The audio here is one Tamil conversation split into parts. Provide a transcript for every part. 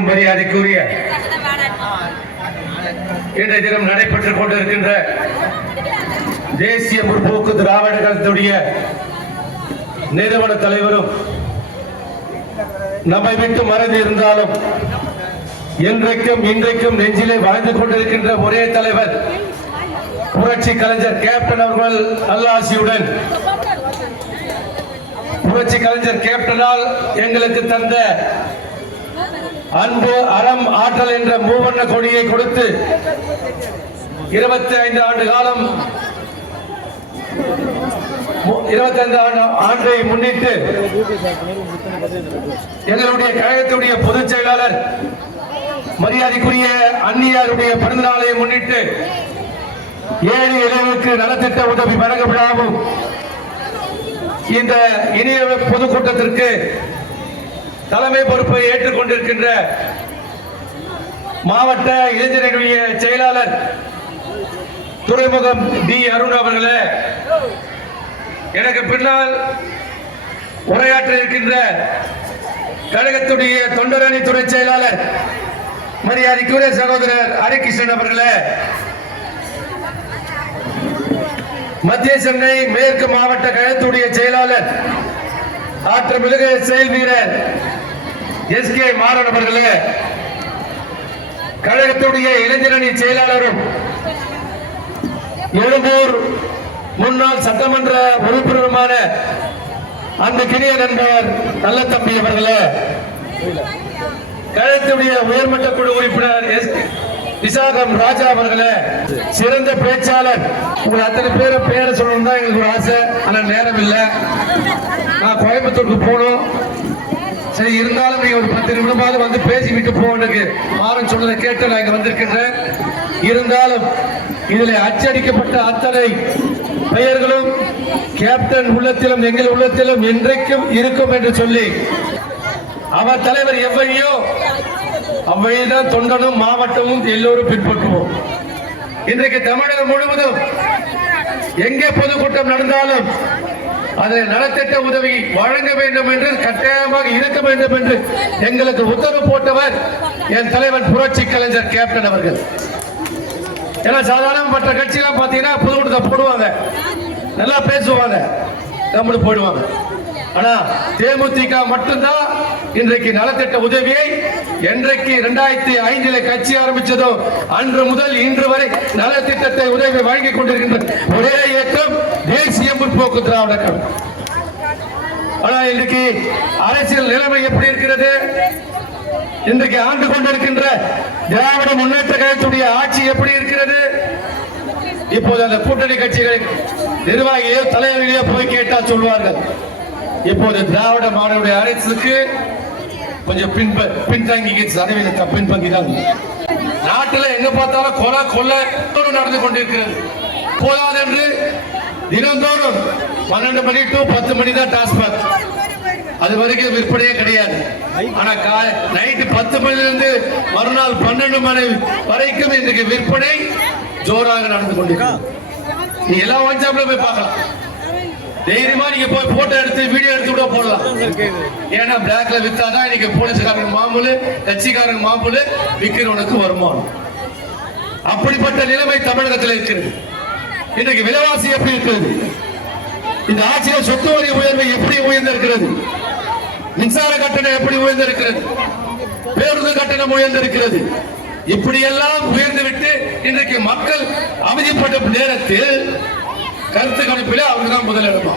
பெரும் மரியாதைக்குரிய இன்றைய தினம் நடைபெற்றுக் கொண்டிருக்கின்ற தேசிய முற்போக்கு திராவிட கழகத்துடைய நிறுவன தலைவரும் நம்மை விட்டு மறந்து இருந்தாலும் என்றைக்கும் இன்றைக்கும் நெஞ்சிலே வாழ்ந்து கொண்டிருக்கின்ற ஒரே தலைவர் புரட்சி கலைஞர் கேப்டன் அவர்கள் அல்லாசியுடன். புரட்சி கலைஞர் கேப்டனால் எங்களுக்கு தந்த அன்பு அறம் ஆற்றல் என்ற மூவண்ண கொடியை கொடுத்து இருபத்தி ஐந்து ஆண்டு காலம் இருபத்தி ஐந்து ஆண்டை முன்னிட்டு எங்களுடைய கழகத்துடைய பொதுச் செயலாளர் மரியாதைக்குரிய அந்நியாருடைய பிறந்தநாளை முன்னிட்டு ஏழு இளைஞருக்கு நலத்திட்ட உதவி வழங்கப்படாமல் இந்த இணைய பொதுக்கூட்டத்திற்கு தலைமை பொறுப்பை ஏற்றுக்கொண்டிருக்கின்ற மாவட்ட இளைஞர்களுடைய செயலாளர் துறைமுகம் டி அருண் அவர்களே எனக்கு பின்னால் உரையாற்ற இருக்கின்ற கழகத்துடைய தொண்டரணி துறை செயலாளர் மரியாதைக்குரிய சகோதரர் ஹரிகிருஷ்ணன் அவர்களே மத்திய சென்னை மேற்கு மாவட்ட கழகத்துடைய செயலாளர் ஆற்றமிகு செயல் வீரர் எஸ் கே மாறன் அவர்களே கழகத்துடைய இளைஞரணி செயலாளரும் எழும்பூர் முன்னாள் சட்டமன்ற உறுப்பினருமான அந்த கிரிய நண்பர் நல்ல தம்பி அவர்களே கழகத்துடைய உயர்மட்ட குழு உறுப்பினர் எஸ் விசாகம் ராஜா அவர்களே சிறந்த பேச்சாளர். உங்க அத்தனை பேரை பேரை சொல்லணும் தான் எங்களுக்கு ஒரு ஆசை ஆனா நேரம் இல்லை. நான் கோயம்புத்தூருக்கு போகணும். சரி இருந்தாலும் நீங்க ஒரு பத்து நிமிடமாவது வந்து பேசிவிட்டு போவனுக்கு. மாறன் சொன்னதை கேட்டு நான் இங்க வந்திருக்கின்றேன். இருந்தாலும் இதில் அச்சடிக்கப்பட்ட அத்தனை பெயர்களும் கேப்டன் உள்ளத்திலும் எங்கள் உள்ளத்திலும் என்றைக்கும் இருக்கும் என்று சொல்லி அவர் தலைவர் எவ்வழியோ அவ்வழிதான் தொண்டனும் மாவட்டமும் எல்லோரும் பின்பற்றுவோம். இன்றைக்கு தமிழகம் முழுவதும் எங்கே பொதுக்கூட்டம் நடந்தாலும் அதில் நலத்திட்ட உதவி வழங்க வேண்டும் என்று கட்டாயமாக இருக்க வேண்டும் என்று எங்களுக்கு உத்தரவு போட்டவர் என் தலைவர் புரட்சி கலைஞர் கேப்டன் அவர்கள். ஏன்னா சாதாரண மற்ற கட்சியெல்லாம் பார்த்தீங்கன்னா பொதுக்கூட்டத்தை போடுவாங்க. நல்லா பேசுவாங்க. நம்மளுக்கு போயிடுவாங்க ஆனா தேமுதிக மட்டும்தான் இன்றைக்கு நலத்திட்ட உதவியை என்றைக்கு இரண்டாயிரத்தி ஐந்தில கட்சி ஆரம்பிச்சதோ அன்று முதல் இன்று வரை நலத்திட்டத்தை உதவி வழங்கிக் கொண்டிருக்கின்ற ஒரே இயக்கம் தேசிய முற்போக்கு திராவிட கழகம் ஆனா இன்றைக்கு அரசியல் நிலைமை எப்படி இருக்கிறது? இன்றைக்கு ஆண்டு கொண்டிருக்கின்ற திராவிட முன்னேற்ற கழகத்துடைய ஆட்சி எப்படி இருக்கிறது? இப்போது அந்த கூட்டணி கட்சிகளின் நிர்வாகியோ தலைவர்களையோ போய் கேட்டா சொல்வார்கள்? இப்போது திராவிட மாணவருடைய அரசுக்கு கொஞ்சம் பின் பின்தங்கி சதவீதத்தை பின்பங்கி தான் நாட்டுல எங்க பார்த்தாலும் கொலை கொள்ள நடந்து கொண்டிருக்கிறது. போதாது என்று தினந்தோறும் பன்னெண்டு மணி டு பத்து மணி தான் டாஸ்மாக் அது வரைக்கும் விற்பனையே கிடையாது. ஆனா காலை நைட்டு பத்து மணிலிருந்து மறுநாள் பன்னெண்டு மணி வரைக்கும் இன்றைக்கு விற்பனை ஜோராக நடந்து கொண்டிருக்கோம் நீ எல்லாம் வாட்ஸ்அப்ல போய் பார்க்கலாம். தைரியமா நீங்க போய் போட்டோ எடுத்து வீடியோ எடுத்து கூட போடலாம். ஏன்னா பிளாக்ல வித்தாதான் இன்னைக்கு போலீஸ்காரன் மாமூலு கட்சிக்காரன் மாமூலு விற்கிறவனுக்கு வருமானம். அப்படிப்பட்ட நிலைமை தமிழகத்தில் இருக்கிறது. இன்றைக்கு விலைவாசி எப்படி இருக்கிறது? இந்த ஆட்சியில் சொத்து வரி உயர்வு எப்படி உயர்ந்திருக்கிறது? மின்சார கட்டணம் எப்படி உயர்ந்திருக்கிறது? பேருந்து கட்டணம் உயர்ந்திருக்கிறது. இப்படியெல்லாம் உயர்ந்துவிட்டு இன்றைக்கு மக்கள் அவதிப்பட்ட நேரத்தில் கருத்து கணிப்பில் அவங்க தான் முதலிடமா.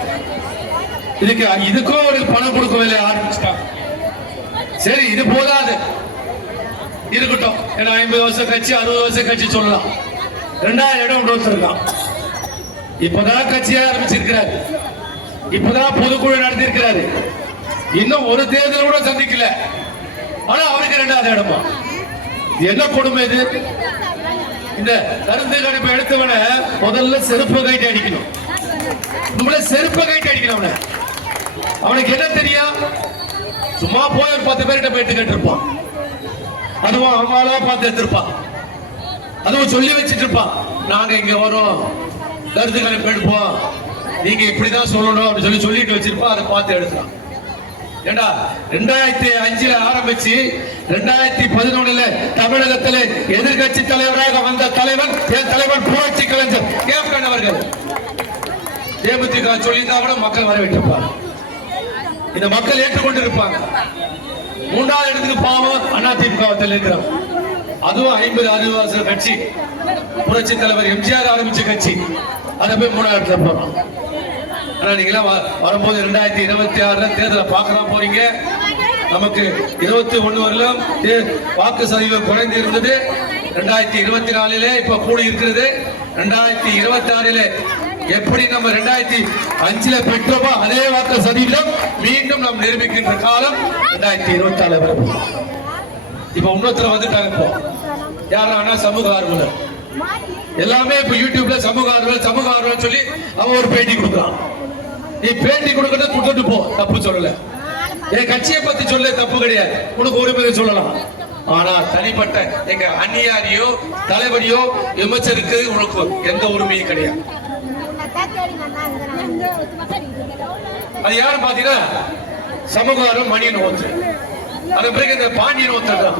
இதுக்கு இதுக்கும் ஒரு பணம் கொடுக்கவில்லை ஆரம்பிச்சிட்டாங்க சரி இது போதாது. இருக்கட்டும். ஏன்னா ஐம்பது வருஷம் கட்சி அறுபது வருஷம் கட்சி சொல்லலாம். ரெண்டாயிரம் இடம் கொடுத்துருக்கான். இப்பதான் கட்சியை ஆரம்பிச்சிருக்கிறாரு. இப்பதான் பொதுக்குழு நடத்தியிருக்கிறாரு. இன்னும் ஒரு தேர்தல் கூட சந்திக்கல. ஆனா அவருக்கு ரெண்டாவது இடமா. இது என்ன கொடுமை இது? இந்த கருத்து கணிப்பு எடுத்தவன முதல்ல செருப்பு கைட்டு அடிக்கணும். நம்மள செருப்பு கைட்டு அடிக்கணும் அவனை. அவனுக்கு என்ன தெரியும்? சும்மா போய் ஒரு பத்து பேர்கிட்ட போயிட்டு கேட்டிருப்பான். அதுவும் அவங்களா பார்த்து எடுத்திருப்பான். அதுவும் சொல்லி வச்சிட்டு இருப்பான். நாங்க இங்க வரோம். கருத்துக்களை கணிப்பு எடுப்போம் நீங்க இப்படிதான் சொல்லணும் அப்படின்னு சொல்லி சொல்லிட்டு வச்சிருப்போம் அதை பார்த்து எடுக்கலாம். ஏண்டா ரெண்டாயிரத்தி அஞ்சுல ஆரம்பிச்சு ரெண்டாயிரத்தி பதினொன்னுல தமிழகத்தில் எதிர்க்கட்சி தலைவராக வந்த தலைவன் என் தலைவன் புரட்சி கலைஞர் கேப்டன் அவர்கள். தேமுதிக சொல்லியிருந்தா கூட மக்கள் வரவேற்றிருப்பாங்க இந்த மக்கள் ஏற்றுக்கொண்டிருப்பாங்க. மூன்றாவது இடத்துக்கு பாவம் அதிமுக இருக்கிறோம் அதுவும் ஐம்பது அறுபது கட்சி. புரட்சி தலைவர் எம்ஜிஆர் ஆரம்பிச்ச கட்சி. அதை போய் மூணாவது இடத்துல போறோம் ஆனா நீங்களாம் வ- வரும்போது ரெண்டாயிரத்தி இருபத்தி ஆறுல தேர்தலை பார்க்கலாம் போறீங்க. நமக்கு இருபத்தி ஒண்ணு வரலும் வாக்கு சதவீதம் குறைந்து இருந்தது. ரெண்டாயிரத்தி இருபத்தி நாலுல இப்ப கூடி இருக்கிறது. ரெண்டாயிரத்தி இருபத்தி ஆறுல எப்படி நம்ம ரெண்டாயிரத்தி அஞ்சுல பெற்றோமோ அதே வாக்கு சதவீதம் மீண்டும் நாம் நிரூபிக்கின்ற காலம் ரெண்டாயிரத்தி இருபத்தி ஆறு இப்ப இன்னொருத்தர வந்துட்டாங்க இப்போ. யாரானா சமூக ஆர்வலர் எல்லாமே இப்ப யூடியூப்ல சமூக ஆர்வலர் சமூக ஆர்வலர் சொல்லி அவன் ஒரு பேட்டி கொடுக்குறான். நீ பேட்டி கொடுக்கறத கொடுத்துட்டு போ தப்பு சொல்லல. என் கட்சியை பத்தி சொல்ல தப்பு கிடையாது. உனக்கு உரிமை சொல்லலாம். ஆனா தனிப்பட்ட எங்க அந்நியாரியோ தலைவரியோ விமர்சருக்கு உனக்கு எந்த உரிமையும் கிடையாது. அது யாரு பாத்தீங்கன்னா சமூகாரம் மணியன் ஒருத்தர் அதன் பிறகு இந்த பாண்டியன் ஒருத்தர் தான்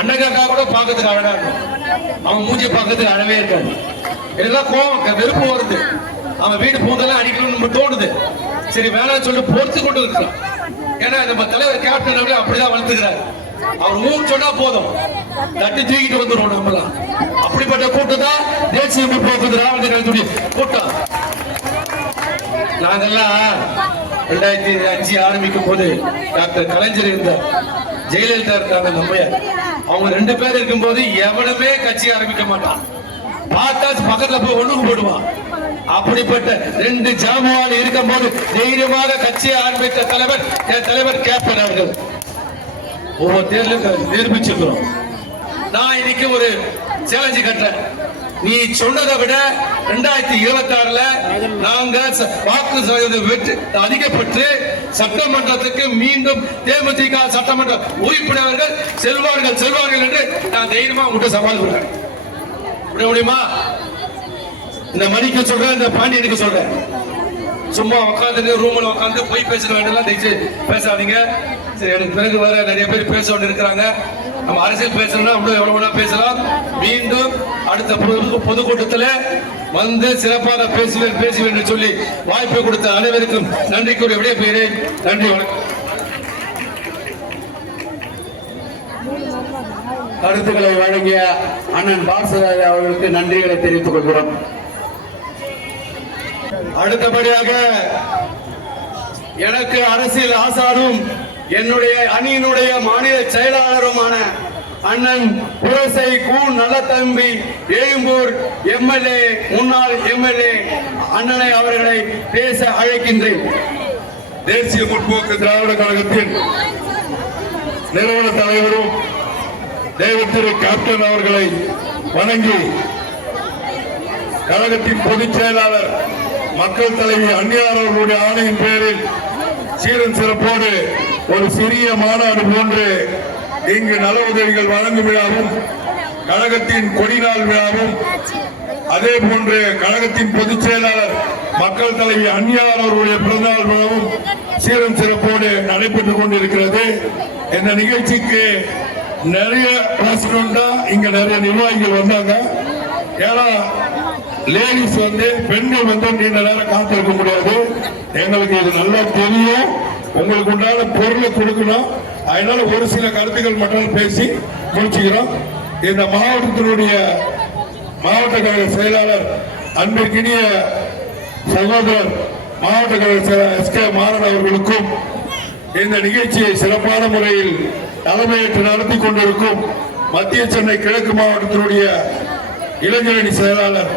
அண்ணகாக்கா கூட பார்க்கறதுக்கு அழகா இருக்கும். அவன் மூஞ்சி பார்க்கறதுக்கு அழவே இருக்காது. இதெல்லாம் கோவம் வெறுப்பு வருது. அவன் வீடு பூந்தெல்லாம் அடிக்கணும்னு நம்ம தோணுது. சரி வேணாம் சொல்லிட்டு பொறுத்து கொண்டு இருக்கிறான் ஏன்னா நம்ம தலைவர் கேப்டன் அப்படியே அப்படிதான் வளர்த்துக்கிறாரு. அவர் ஊன் சொன்னா போதும். தட்டி தூக்கிட்டு வந்துடும் நம்மளாம் அப்படிப்பட்ட கூட்டம் தான் தேசிய முற்போக்கு திராவிட கழகத்துடைய கூட்டம். நாங்கெல்லாம் ரெண்டாயிரத்தி அஞ்சு ஆரம்பிக்கும் போது டாக்டர் கலைஞர் இருந்தார். ஜெயலலிதா இருக்காங்க நம்ம அவங்க ரெண்டு பேர் இருக்கும்போது எவனுமே கட்சி ஆரம்பிக்க மாட்டான். பார்த்தா பக்கத்துல போய் ஒண்ணுக்கு போடுவான். அப்படிப்பட்ட ரெண்டு ஜாமுவான் இருக்கும் போது தைரியமாக கட்சியை ஆரம்பித்த தலைவர் என் தலைவர் கேப்டன் அவர்கள். ஒவ்வொரு தேர்தலும் நிரூபிச்சிருக்கிறோம். நான் இன்னைக்கு ஒரு சேலஞ்சு கட்டுறேன். நீ சொன்னதை விட ரெண்டாயிரத்தி இருபத்தி ஆறுல நாங்க வாக்கு சதவீதம் அதிகப்பட்டு சட்டமன்றத்துக்கு மீண்டும் தேமுதிக சட்டமன்ற உறுப்பினர்கள் செல்வார்கள் செல்வார்கள் என்று நான் தைரியமா உங்கள்கிட்ட சவால் விடுறேன். முடியுமா? இந்த மணிக்கு சொல்றேன் இந்த பாண்டியனுக்கு சொல்றேன். சும்மா உட்காந்துட்டு ரூம்ல உட்காந்து போய் பேசுற வேண்டியலாம் தயவுச்சு பேசாதீங்க. சரி எனக்கு பிறகு வேற நிறைய பேர் பேச வேண்டி இருக்கிறாங்க நம்ம அரசியல் பேசணும்னா இன்னும் எவ்வளவு வேணா பேசலாம். மீண்டும் அடுத்த பொது பொதுக்கூட்டத்தில் வந்து சிறப்பாக பேசுவேன் பேசுவேன் என்று சொல்லி வாய்ப்பு கொடுத்த அனைவருக்கும் நன்றி கூறி விடைய பெயரேன். நன்றி வணக்கம். கருத்துக்களை வழங்கிய அண்ணன் பாரசராஜ் அவர்களுக்கு நன்றிகளை தெரிவித்துக் கொள்கிறோம். அடுத்தபடியாக எனக்கு அரசியல் ஆசாரும் என்னுடைய அணியினுடைய மாநில செயலாளருமான அண்ணன் புரசை கூ நல்லதம்பி எழும்பூர் எம்எல்ஏ முன்னாள் எம்எல்ஏ அண்ணனை அவர்களை பேச அழைக்கின்றேன். தேசிய முற்போக்கு திராவிட கழகத்தின் நிறுவன தலைவரும் தெய்வத்திரு கேப்டன் அவர்களை வணங்கி கழகத்தின் பொதுச் செயலாளர் மக்கள் தலைவி அன்னியார் அவர்களுடைய ஆணையின் பேரில் சீரன் சிறப்போடு ஒரு சிறிய மாநாடு போன்று இங்கு நல உதவிகள் வழங்கும் விழாவும் கழகத்தின் கொடிநாள் விழாவும் அதே போன்று கழகத்தின் பொதுச் செயலாளர் மக்கள் தலைவி அன்னியார் அவருடைய பிறந்தநாள் விழாவும் சீரம் சிறப்போடு நடைபெற்றுக் கொண்டிருக்கிறது. இந்த நிகழ்ச்சிக்கு நிறைய பிரசிடண்டா இங்க நிறைய நிர்வாகிகள் வந்தாங்க. ஏன்னா லேடிஸ் வந்து பெண்கள் வந்து நீண்ட நேரம் காத்திருக்க முடியாது. எங்களுக்கு இது நல்லா தெரியும். உங்களுக்கு உண்டான பொருளை கொடுக்கணும். அதனால ஒரு சில கருத்துக்கள் மட்டும் பேசி முடிச்சுக்கிறோம். இந்த மாவட்டத்தினுடைய மாவட்ட கழக செயலாளர் அன்பிற்கினிய சகோதரர் மாவட்ட கழக எஸ் கே மாறன் அவர்களுக்கும் இந்த நிகழ்ச்சியை சிறப்பான முறையில் தலைமையேற்று நடத்தி கொண்டிருக்கும் மத்திய சென்னை கிழக்கு மாவட்டத்தினுடைய இளைஞரணி செயலாளர்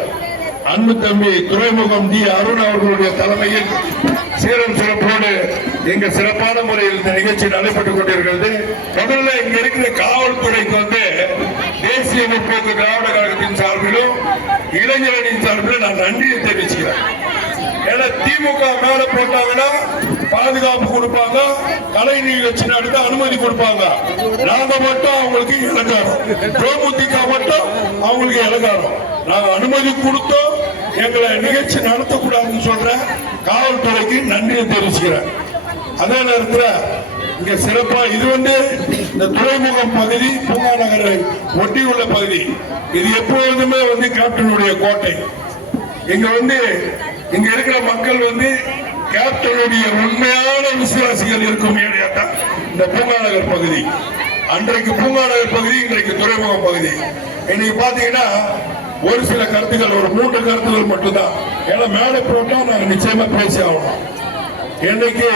அன்பு தம்பி துறைமுகம் டி அருண் அவர்களுடைய தலைமையில் சீரம் சிறப்போடு இங்க சிறப்பான முறையில் இந்த நிகழ்ச்சி நடைபெற்றுக் கொண்டிருக்கிறது. முதல்ல இங்க இருக்கிற காவல்துறைக்கு வந்து தேசிய முற்போக்கு திராவிட கழகத்தின் சார்பிலும் இளைஞரணியின் சார்பிலும் நான் நன்றியை தெரிவிச்சுக்கிறேன். ஏன்னா திமுக மேல போட்டாங்கன்னா பாதுகாப்பு கொடுப்பாங்க கலை நிகழ்ச்சி நடத்த அனுமதி கொடுப்பாங்க. நாங்க மட்டும் அவங்களுக்கு இலக்காரம் தேமுதிக மட்டும் அவங்களுக்கு இலக்காரம் நாங்க அனுமதி கொடுத்தோம் எங்களை நிகழ்ச்சி நடத்தக்கூடாதுன்னு சொல்ற காவல்துறைக்கு நன்றியை தெரிவிச்சுக்கிறேன். அதே நேரத்தில் இங்க சிறப்பா இது வந்து இந்த துறைமுகம் பகுதி பூங்கா நகரை உள்ள பகுதி. இது எப்பொழுதுமே வந்து கேப்டனுடைய கோட்டை. இங்க வந்து இங்க இருக்கிற மக்கள் வந்து கேப்டனுடைய உண்மையான விசுவாசிகள் இருக்கும் ஏரியாத்தான் இந்த பூங்கா நகர் பகுதி. அன்றைக்கு பூங்கா நகர் பகுதி இன்றைக்கு துறைமுகம் பகுதி. இன்னைக்கு பாத்தீங்கன்னா ஒரு சில கருத்துக்கள் ஒரு மூன்று கருத்துக்கள் மட்டும்தான். ஏன்னா மேலே போட்டா நாங்க நிச்சயமா பேசி ஆகணும். இன்னைக்கு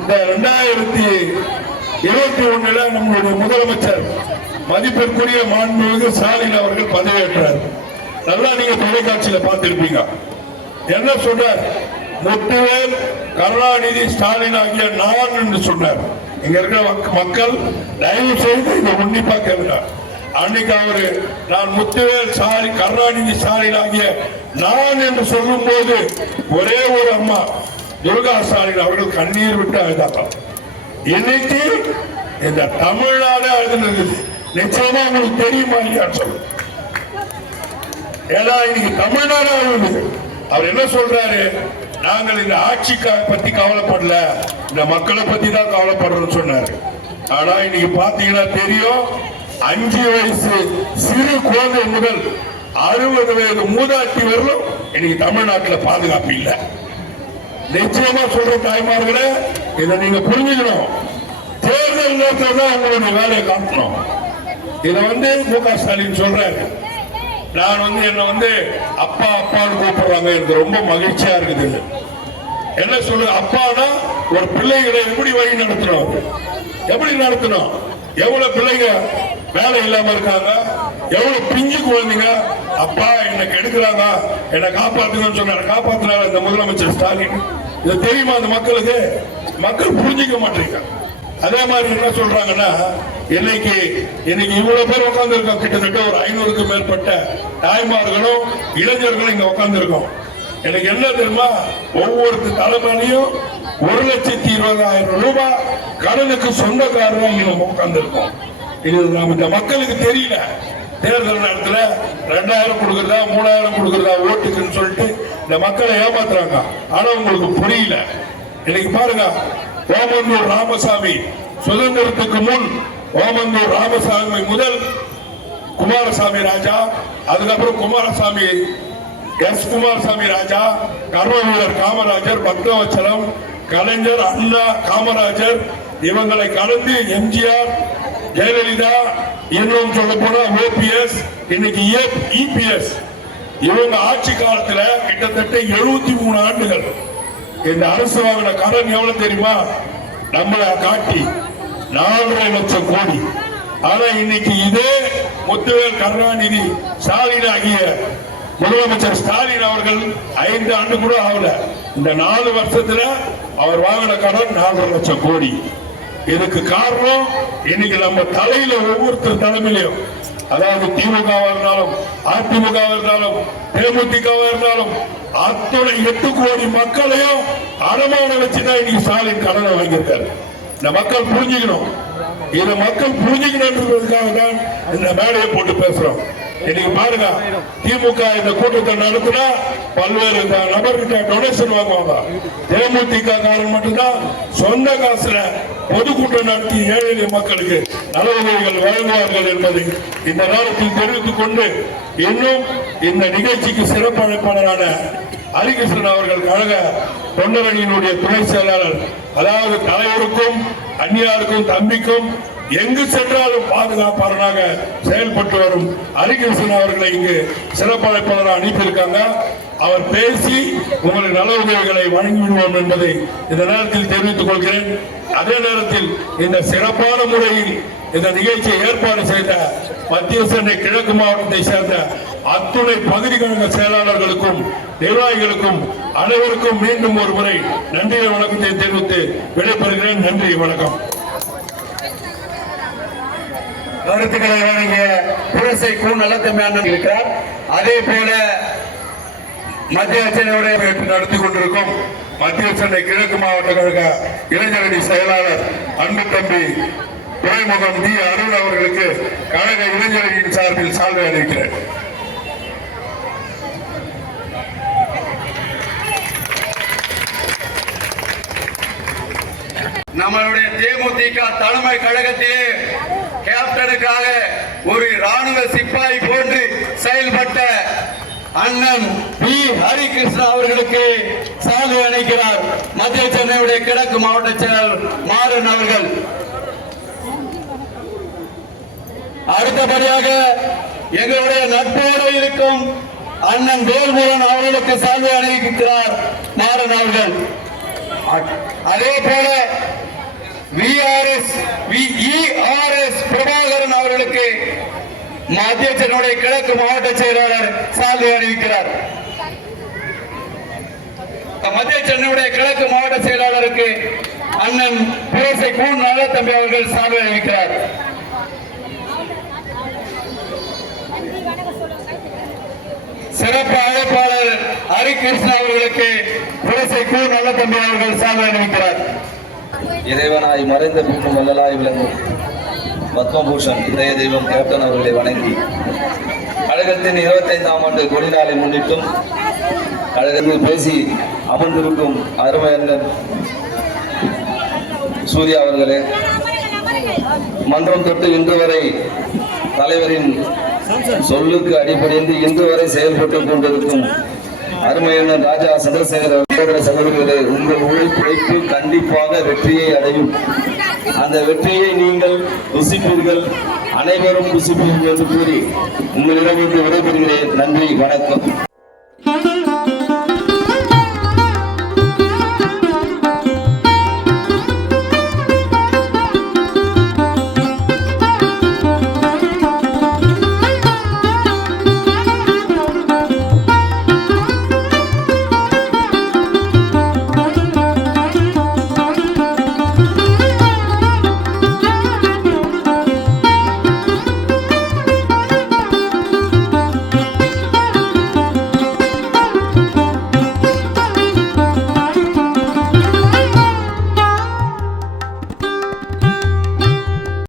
இந்த ரெண்டாயிரத்தி இருபத்தி ஒண்ணுல நம்மளுடைய முதலமைச்சர் மதிப்பிற்குரிய மாண்புமிகு ஸ்டாலின் அவர்கள் பதவியேற்றார். நல்லா நீங்க தொலைக்காட்சியில பார்த்திருப்பீங்க. என்ன சொல்றார் முத்துவேல் கருணாநிதி ஸ்டாலின் ஆகிய நான் என்று சொன்னார். இங்க இருக்கிற மக்கள் தயவு செய்து இதை உன்னிப்பா கேட்கிறார் அன்னைக்கு அவரு நான் முத்துவேல் சாரி கருணாநிதி ஸ்டாலின் ஆகிய நான் என்று சொல்லும் போது ஒரே ஒரு அம்மா துர்கா ஸ்டாலின் அவர்கள் கண்ணீர் விட்டு அழுதாங்க இன்னைக்கு இந்த தமிழ்நாடு அழுதுனது நிச்சயமா உங்களுக்கு தெரியுமா இல்லையா சொல்லு ஏன்னா இன்னைக்கு தமிழ்நாடு அழுது. அவர் என்ன சொல்றாரு? நாங்கள் இந்த ஆட்சி பத்தி கவலைப்படல. இந்த மக்களை பத்தி தான் கவலைப்படுறோம்னு சொன்னாரு. ஆனா இன்னைக்கு பாத்தீங்கன்னா தெரியும் அஞ்சு வயசு சிறு குழந்தை முதல் அறுபது வயது மூதாட்டி வரலும் இன்னைக்கு தமிழ்நாட்டுல பாதுகாப்பு இல்லை. நிச்சயமா சொல்ற தாய்மார்களே இதை நீங்க புரிஞ்சுக்கணும். தேர்தல் நேரத்தில் தான் உங்களுடைய வேலையை காட்டணும். இதை வந்து மு க ஸ்டாலின் சொல்றாரு. நான் வந்து என்ன வந்து அப்பா அப்பான்னு கூப்பிடுறாங்க. எனக்கு ரொம்ப மகிழ்ச்சியா இருக்குது. என்ன சொல்லு அப்பானா ஒரு பிள்ளைகளை எப்படி வழி நடத்தணும்? எப்படி நடத்தணும்? எவ்வளவு பிள்ளைங்க வேலை இல்லாம இருக்காங்க? எவ்வளவு பிஞ்சு குழந்தைங்க? அப்பா என்னை கெடுக்கிறாங்க என்னை காப்பாத்துங்கன்னு சொன்னாரு. காப்பாத்துனாரு இந்த முதலமைச்சர் ஸ்டாலின். இது தெரியுமா அந்த மக்களுக்கு? மக்கள் புரிஞ்சுக்க மாட்டேங்க. அதே மாதிரி என்ன சொல்றாங்கன்னா இன்னைக்கு இன்னைக்கு இவ்வளவு பேர் உட்கார்ந்து இருக்கோம் கிட்டத்தட்ட ஒரு ஐநூறுக்கும் மேற்பட்ட தாய்மார்களும் இளைஞர்களும் இங்க உட்கார்ந்து இருக்கோம் எனக்கு என்ன தெரியுமா? ஒவ்வொரு தலைமையும் ஒரு லட்சத்தி இருபதாயிரம் ரூபாய் கடனுக்கு சொந்தக்காரராக இங்க நம்ம இது நம்ம இந்த மக்களுக்கு தெரியல. தேர்தல் நேரத்தில் ரெண்டாயிரம் கொடுக்குறதா மூணாயிரம் கொடுக்குறதா ஓட்டுக்குன்னு சொல்லிட்டு இந்த மக்களை ஏமாத்துறாங்க. ஆனா உங்களுக்கு புரியல. இன்னைக்கு பாருங்க ஓமந்தூர் ராமசாமி சுதந்திரத்துக்கு முன் ஓமந்தூர் ராமசாமி முதல் குமாரசாமி ராஜா அதுக்கப்புறம் குமாரசாமி எஸ் குமாரசாமி ராஜா கர்ம வீரர் காமராஜர் பத்மவச்சலம் கலைஞர் அண்ணா காமராஜர் இவங்களை கலந்து எம்ஜிஆர் ஜெயலலிதா இன்னும் சொல்ல போனா ஓபிஎஸ் இன்னைக்கு இபிஎஸ். இவங்க ஆட்சி காலத்துல கிட்டத்தட்ட 73 மூணு ஆண்டுகள். இந்த அரசு வாங்கின கடன் எவ்வளவு தெரியுமா? நம்மளை காட்டி நாலரை லட்சம் கோடி. ஆனா இன்னைக்கு இதே முத்துவேல் கருணாநிதி ஸ்டாலின் ஆகிய முதலமைச்சர் ஸ்டாலின் அவர்கள் ஐந்து ஆண்டு கூட ஆகல. இந்த நாலு வருஷத்துல அவர் வாங்கின கடன் நாலரை லட்சம் கோடி. இதுக்கு காரணம் இன்னைக்கு நம்ம தலையில ஒவ்வொருத்தர் தலைமையிலையும் அதாவது திமுகவா இருந்தாலும் அதிமுக இருந்தாலும் தேமுதிகவா இருந்தாலும் அத்தனை எட்டு கோடி மக்களையும் அடமான வச்சுதான் இன்னைக்கு ஸ்டாலின் கடனை வாங்கியிருக்காரு. இந்த மக்கள் புரிஞ்சுக்கணும். இதை மக்கள் புரிஞ்சுக்கணுன்றதுக்காக தான் இந்த மேடையை போட்டு பேசுறோம். இன்னைக்கு பாருங்க திமுக இந்த கூட்டத்தை நடத்தினா பல்வேறு த- நபர்கிட்ட டொனேஷன் வாங்குவாங்க. தேமுதிக காரன் மட்டும்தான் சொந்த காசுல பொதுக்கூட்டம் நடத்தி ஏழை எளிய மக்களுக்கு நல உதவிகள் வழங்குவார்கள் என்பதை இந்த நேரத்தில் தெரிவித்துக் கொண்டு இன்னும் இந்த நிகழ்ச்சிக்கு சிறப்பு அழைப்பாளரான ஹரிகிருஷ்ணன் அவர்கள் கழக தொண்டரணியினுடைய துணை செயலாளர் அதாவது தலைவருக்கும் அந்நியாருக்கும் தம்பிக்கும் எங்கு சென்றாலும் பாதுகாப்பாளராக செயல்பட்டு வரும் ஹரிகிருஷ்ணன் அவர்களை இங்கு சிறப்பழைப்பாளராக அனுப்பியிருக்காங்க அவர் பேசி உங்களுக்கு நல உதவிகளை வழங்கிவிடுவோம் என்பதை இந்த நேரத்தில் தெரிவித்துக் கொள்கிறேன். அதே நேரத்தில் இந்த சிறப்பான முறையில் இந்த நிகழ்ச்சியை ஏற்பாடு செய்த மத்திய சென்னை கிழக்கு மாவட்டத்தை சேர்ந்த அத்துணை பகுதி கழக செயலாளர்களுக்கும் நிர்வாகிகளுக்கும் அனைவருக்கும் மீண்டும் ஒரு முறை நன்றி வணக்கத்தை தெரிவித்து விடைபெறுகிறேன். நன்றி வணக்கம். கருத்துக்களை வழங்கிய புரசை கூ நலத்தமையான இருக்கிறார். அதே போல மத்திய சென்னையுடைய நடத்தி கொண்டிருக்கும் மத்திய சென்னை கிழக்கு மாவட்ட கழக இளைஞரணி செயலாளர் அன்பு தம்பி துறைமுகம் டி அருண் அவர்களுக்கு கழக இளைஞரணியின் சார்பில் சால்வை அளிக்கிறேன். நம்மளுடைய தேமுதிக தலைமை கழகத்திலே கேப்டனுக்காக ஒரு ராணுவ சிப்பாய் போன்று செயல்பட்ட அண்ணன் பி. ஹரிகிருஷ்ணா அவர்களுக்கு சாலை அணைக்கிறார் மத்திய சென்னையுடைய கிழக்கு மாவட்ட செயலர் மாறன் அவர்கள். அடுத்தபடியாக எங்களுடைய நட்போடு இருக்கும் அண்ணன் வேல்முருகன் அவர்களுக்கு சால்வை அணிவிக்கிறார் மாறன் அவர்கள். அதே போல விஆர்எஸ் விஇஆர்எஸ் பிரபாகரன் அவர்களுக்கு மத்திய சென்னுடைய கிழக்கு மாவட்ட செயலாளர் சாலை அறிவிக்கிறார். மத்திய சென்னையுடைய கிழக்கு மாவட்ட செயலாளருக்கு அண்ணன் புரசை கூண் நல்லத்தம்பி அவர்கள் சாலை அறிவிக்கிறார். சிறப்பு அழைப்பாளர் ஹரிகிருஷ்ணா அவர்களுக்கு புரசை கூ நல்லத்தம்பி அவர்கள் சால்வை அறிவிக்கிறார். இறைவனாய் மறைந்த பின்பு வல்லலாய் விளங்கும் பத்மபூஷன் இதய தெய்வம் கேப்டன் அவர்களை வணங்கி கழகத்தின் இருபத்தைந்தாம் ஆண்டு கொடி நாளை முன்னிட்டும் கழகத்தில் பேசி அமர்ந்திருக்கும் அருமை அண்ணன் சூர்யா அவர்களே மன்றம் தொட்டு இன்று வரை தலைவரின் சொல்லுக்கு அடிப்படைந்து இன்று வரை செயல்பட்டு கொண்டிருக்கும் அருமையான ராஜா சந்திரசேகர சகோதரிகளே உங்கள் உழைப்பு கண்டிப்பாக வெற்றியை அடையும். அந்த வெற்றியை நீங்கள் ருசிப்பீர்கள். அனைவரும் ருசிப்பீர்கள் என்று கூறி உங்களிடமிருந்து விடைபெறுகிறேன். நன்றி வணக்கம்.